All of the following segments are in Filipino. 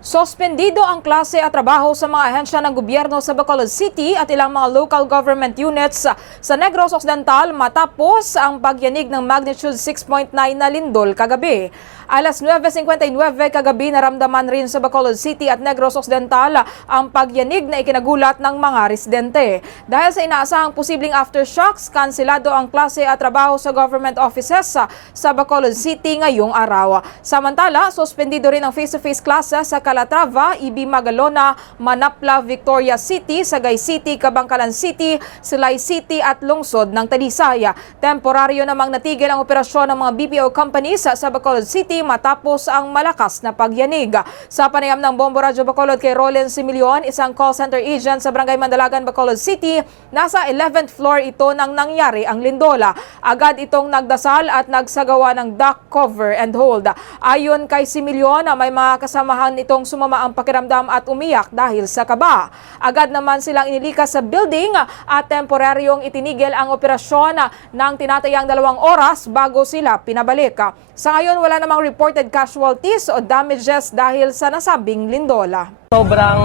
Sospendido ang klase at trabaho sa mga ahensya ng gobyerno sa Bacolod City at ilang mga local government units sa Negros Occidental matapos ang pagyanig ng magnitude 6.9 na lindol kagabi. Alas 9.59 kagabi naramdaman rin sa Bacolod City at Negros Occidental ang pagyanig na ikinagulat ng mga residente. Dahil sa inaasahang posibleng aftershocks, kansilado ang klase at trabaho sa government offices sa, Bacolod City ngayong araw. Samantala, suspendido rin ang face-to-face classes sa Calatrava, Ibi Magalona, Manapla, Victoria City, Sagay City, Kabangkalan City, Silay City at lungsod ng Talisaya. Temporaryo namang natigil ang operasyon ng mga BPO companies sa, sa Bacolod City matapos ang malakas na pagyanig. Sa panayam ng Bombo Radyo Bacolod kay Roland Similion, isang call center agent sa Barangay Mandalagan, Bacolod City, nasa 11th floor ito nang nangyari ang lindola. Agad itong nagdasal at nagsagawa ng duck cover and hold. Ayon kay Similion, may mga kasamahan itong sumama ang pakiramdam at umiyak dahil sa kaba. Agad naman silang inilikas sa building at temporaryong itinigil ang operasyon ng tinatayang dalawang oras bago sila pinabalik. Sa ngayon, wala namang reported casualties o damages dahil sa nasabing lindola. sobrang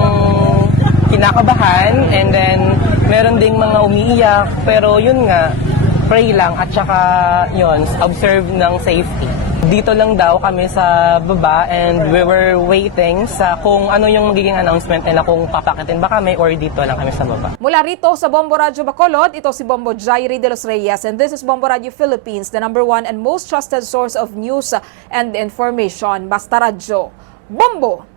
kinakabahan and then meron ding mga umiiyak pero yun nga pray lang at saka yun observe ng safety dito lang daw kami sa baba and we were waiting sa kung ano yung magiging announcement nila kung papakitin ba kami or dito lang kami sa baba Mula rito sa Bombo Radio Bacolod, ito si Bombo Jairi de los Reyes and this is Bombo Radio Philippines, the number one and most trusted source of news and information. Basta Radio. Bombo!